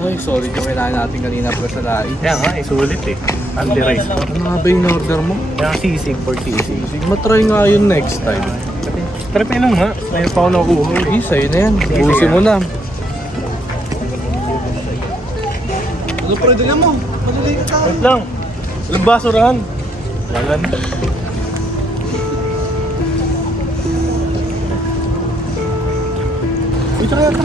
Ay, sorry kung kailangan natin kanina pa sa laing. Kaya nga, sulit eh. Anti-rice. Ano nga ba yung order mo? Kaya sisig for sisig. Sige, matry nga yun next time. Pero pinong nga, mayroon pa ako nakuha. Eh, sa'yo na yan. Busin mo na. Ano pre, dala mo? Madali ka tayo. Wait lang. Walang basurahan. Wala na. Uy, tsaka yan.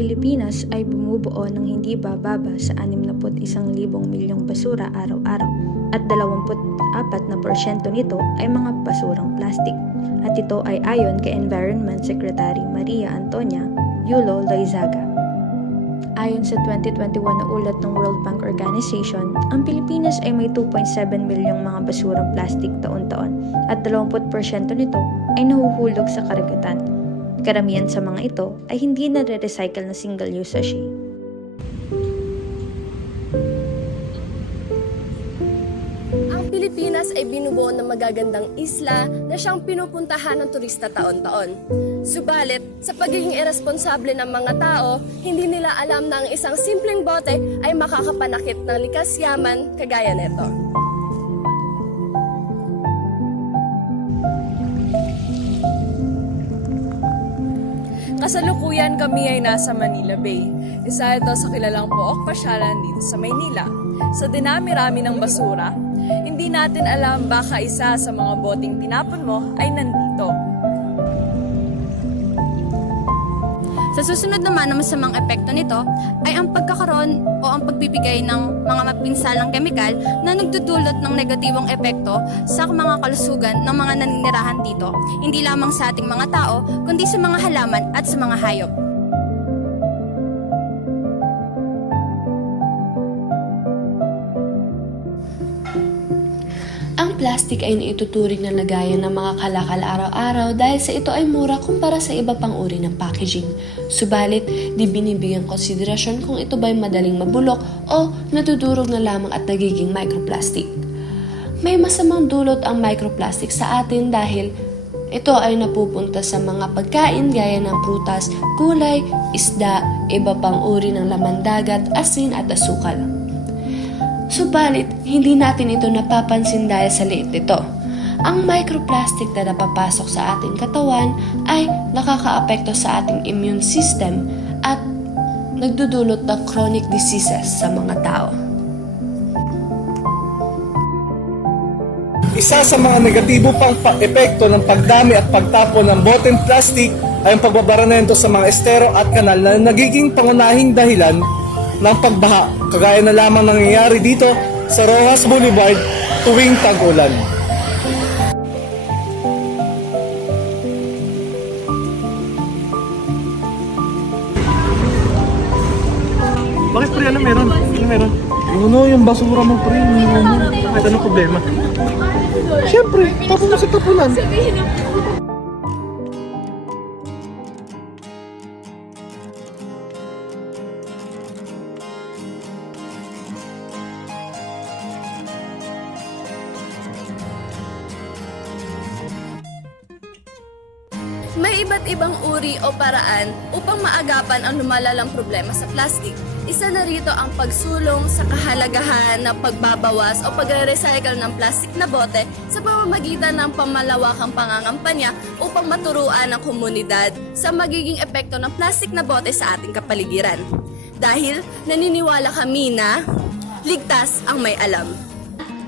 Pilipinas ay bumubuo ng hindi bababa sa 61 milyong basura araw-araw at 24% nito ay mga basurang plastic. At ito ay ayon kay Environment Secretary Maria Antonia Yulo Loizaga. Ayon sa 2021 na ulat ng World Bank Organization, ang Pilipinas ay may 2.7 milyong mga basurang plastic taon-taon at 20% nito ay nahuhulog sa karagatan. Karamihan sa mga ito ay hindi na-recycle na single-use sachet. Ang Pilipinas ay binubuo ng magagandang isla na siyang pinupuntahan ng turista taon-taon. Subalit, sa pagiging irresponsable ng mga tao, hindi nila alam na ang isang simpleng bote ay makakapanakit ng likas yaman kagaya nito. Kasalukuyan kami ay nasa Manila Bay. Isa ito sa kilalang pook pasyalan dito sa Maynila. Sa dinami-rami ng basura, hindi natin alam baka isa sa mga boteng tinapon mo ay nandito. Sa susunod naman na masamang epekto nito ay ang pagkakaroon o ang pagbibigay ng mga mapinsalang kemikal na nagdudulot ng negatibong epekto sa mga kalusugan ng mga naninirahan dito, hindi lamang sa ating mga tao, kundi sa mga halaman at sa mga hayop. Ang plastic ay naituturing na lagayan ng mga kalakal araw-araw dahil sa ito ay mura kumpara sa iba pang uri ng packaging. Subalit, di binibigyan konsiderasyon kung ito ba'y madaling mabulok o natudurog na lamang at nagiging microplastic. May masamang dulot ang microplastic sa atin dahil ito ay napupunta sa mga pagkain gaya ng prutas, gulay, isda, iba pang uri ng laman dagat, asin at asukal. Subalit, hindi natin ito napapansin dahil sa liit nito. Ang microplastic na napapasok sa ating katawan ay nakakaapekto sa ating immune system at nagdudulot ng chronic diseases sa mga tao. Isa sa mga negatibo pang epekto ng pagdami at pagtapon ng boteng plastic ay ang pagbabara nito sa mga estero at kanal na nagiging pangunahing dahilan ng pagbaha, kagaya na lamang nangyayari dito sa Rojas Boulevard tuwing tag-ulan. Bakit pre, ano meron? Ano meron? Ano yung basura mo pre? Bakit anong problema? Siyempre, tapon mo sa tapunan. May iba't ibang uri o paraan upang maagapan ang lumalalang problema sa plastic. Isa na rito ang pagsulong sa kahalagahan ng pagbabawas o pagre-recycle ng plastic na bote sa pamamagitan ng pamalawakang pangangampanya upang maturuan ang komunidad sa magiging epekto ng plastic na bote sa ating kapaligiran. Dahil naniniwala kami na ligtas ang may alam.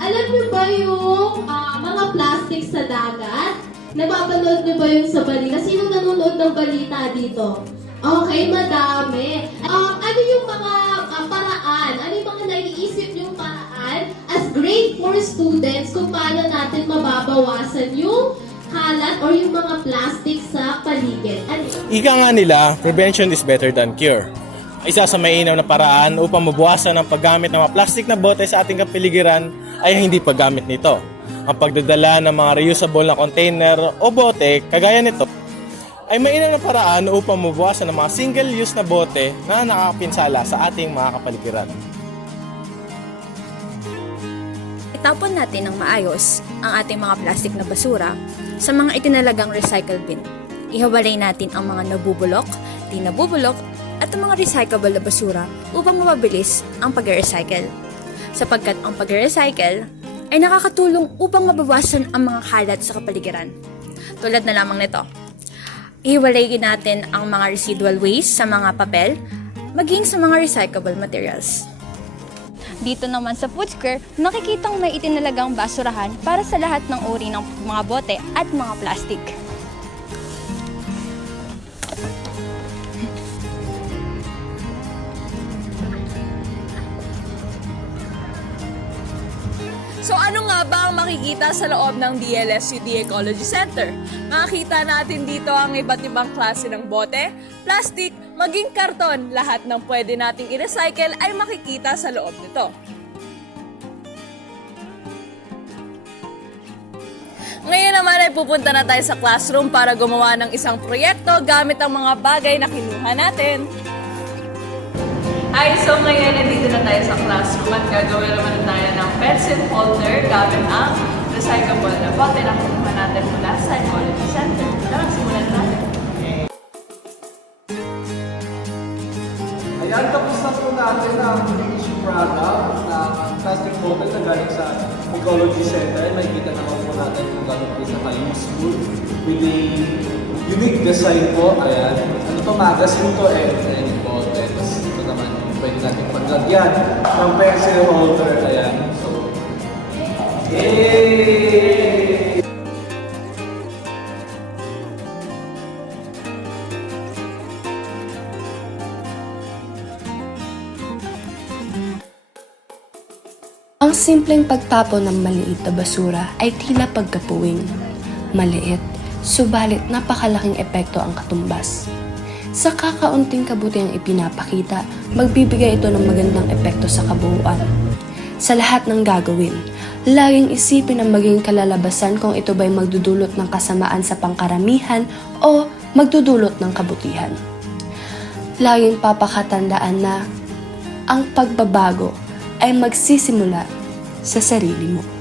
Alam niyo ba yung mga plastic sa dagat? Napapanood niyo ba yung sa balita? Sino nanonood ng balita dito? Okay, madami. Ano yung mga paraan? Ano yung mga naiisip yung paraan as grade 4 students kung paano natin mababawasan yung kalat or yung mga plastic sa paligid? Ika nga nila, prevention is better than cure. Isa sa mainam na paraan upang mabawasan ang paggamit ng mga plastic na bote sa ating kapiligiran ay ang hindi paggamit nito. Ang pagdadala ng mga reusable na container o bote kagaya nito ay mainam na paraan upang mabawasan ang mga single-use na bote na nakakapinsala sa ating mga kapaligiran. Itapon natin ng maayos ang ating mga plastic na basura sa mga itinalagang recycle bin. Ihiwalay natin ang mga nabubulok, di nabubulok, at ang mga recyclable na basura upang mapabilis ang pag-recycle. Sapagkat ang pag-recycle ay nakakatulong upang mabawasan ang mga kalat sa kapaligiran. Tulad na lamang nito. Ihiwalay natin ang mga residual waste sa mga papel, maging sa mga recyclable materials. Dito naman sa food square, nakikitang may itinalagang basurahan para sa lahat ng uri ng mga bote at mga plastic. So ano nga ba ang makikita sa loob ng DLSUD Ecology Center? Makikita natin dito ang iba't ibang klase ng bote, plastic, maging karton. Lahat ng pwede nating i-recycle ay makikita sa loob nito. Ngayon naman ay pupunta na tayo sa classroom para gumawa ng isang proyekto gamit ang mga bagay na kinuha natin. So ngayon nandito na tayo sa classroom at gagawin naman tayo ng pencil holder gamit ang recyclable na bote na kinuha natin mula sa Ecology Center. Tara, simulan natin. Ayan, tapos na po natin ang issue product na plastic bottle na galing sa Ecology Center. Makikita naman po natin kung galing po sa useful with a unique design po. Ayan. Ano to, magazine to and bote. Tapos ito naman pwede natin paglagyan ng pencil holder. Ayan. So, yay! Ang simpleng pagtapon ng maliit na basura ay tila pagkapuwing. Maliit, subalit napakalaking epekto ang katumbas. Sa kakaunting kabutihang ipinapakita, magbibigay ito ng magandang epekto sa kabuuan. Sa lahat ng gagawin, laging isipin ang maging kalalabasan kung ito ba'y magdudulot ng kasamaan sa pangkaramihan o magdudulot ng kabutihan. Laging papakatandaan na ang pagbabago ay magsisimula sa sarili mo.